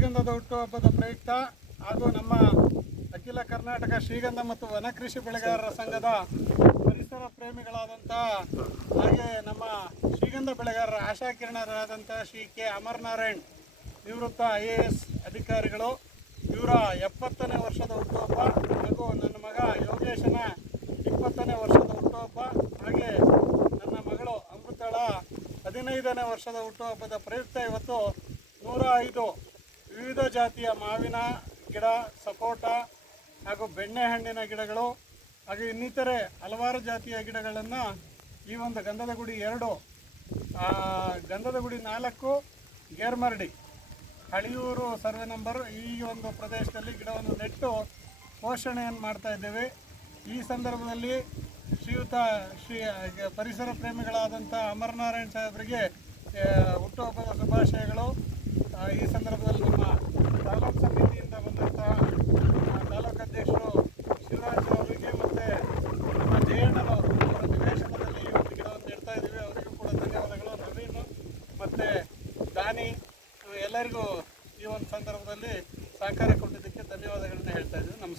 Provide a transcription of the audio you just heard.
ಶ್ರೀಗಂಧದ ಹುಟ್ಟುಹಬ್ಬದ ಪ್ರಯುಕ್ತ ಹಾಗೂ ನಮ್ಮ ಅಖಿಲ ಕರ್ನಾಟಕ ಶ್ರೀಗಂಧ ಮತ್ತು ವನಕೃಷಿ ಬೆಳೆಗಾರರ ಸಂಘದ ಪರಿಸರ ಪ್ರೇಮಿಗಳಾದಂಥ ಹಾಗೆ ನಮ್ಮ ಶ್ರೀಗಂಧ ಬೆಳೆಗಾರರ ಆಶಾಕಿರಣರಾದಂಥ ಶ್ರೀ ಕೆ ಅಮರನಾರಾಯಣ್ ನಿವೃತ್ತ IAS ಅಧಿಕಾರಿಗಳು ಇವರ 70ನೇ ವರ್ಷದ ಹುಟ್ಟುಹಬ್ಬ ಹಾಗೂ ನನ್ನ ಮಗ ಯೋಗೇಶನ 20ನೇ ವರ್ಷದ ಹುಟ್ಟುಹಬ್ಬ ಹಾಗೆ ನನ್ನ ಮಗಳು ಅಮೃತಳ 15ನೇ ವರ್ಷದ ಹುಟ್ಟುಹಬ್ಬದ ಪ್ರಯುಕ್ತ ಇವತ್ತು 105 ವಿವಿಧ ಜಾತಿಯ ಮಾವಿನ ಗಿಡ, ಸಪೋಟ ಹಾಗೂ ಬೆಣ್ಣೆಹಣ್ಣಿನ ಗಿಡಗಳು ಹಾಗೂ ಇನ್ನಿತರೆ ಹಲವಾರು ಜಾತಿಯ ಗಿಡಗಳನ್ನು ಈ ಒಂದು ಗಂಧದ ಗುಡಿ 2, ಗಂಧದ ಗುಡಿ 4, ಗೇರ್ಮರಡಿ ಹಳಿಯೂರು ಸರ್ವೆ ನಂಬರ್ ಈ ಒಂದು ಪ್ರದೇಶದಲ್ಲಿ ಗಿಡವನ್ನು ನೆಟ್ಟು ಪೋಷಣೆಯನ್ನು ಮಾಡ್ತಾ ಇದ್ದೇವೆ. ಈ ಸಂದರ್ಭದಲ್ಲಿ ಶ್ರೀ ಪರಿಸರ ಪ್ರೇಮಿಗಳಾದಂಥ ಅಮರನಾರಾಯಣ್ ಸಾಹೇಬರಿಗೆ ಹುಟ್ಟುಹಬ್ಬದ ಶುಭಾಶಯಗಳು. ಈ ಸಂದರ್ಭದಲ್ಲಿ ನಮ್ಮ ತಾಲೂಕು ಸಮಿತಿಯಿಂದ ಬಂದಂತಹ ತಾಲೂಕು ಅಧ್ಯಕ್ಷರು ಶಿವರಾಜ್ ಅವರಿಗೆ ಮತ್ತು ನಮ್ಮ ಜಯಣ್ಣನವರು ಅವರ ನಿವೇಶನದಲ್ಲಿ ಈ ಒಂದು ಗಿಡವನ್ನು ನೆಡ್ತಾ ಇದ್ದೀವಿ. ಅವರಿಗೂ ಕೂಡ ಧನ್ಯವಾದಗಳು. ನವೀನ್ ಮತ್ತು ದಾನಿ ಎಲ್ಲರಿಗೂ ಈ ಒಂದು ಸಂದರ್ಭದಲ್ಲಿ ಸಹಕಾರ ಕೊಟ್ಟಿದ್ದಕ್ಕೆ ಧನ್ಯವಾದಗಳನ್ನ ಹೇಳ್ತಾ ಇದ್ದೀವಿ. ನಮಸ್ಕಾರ.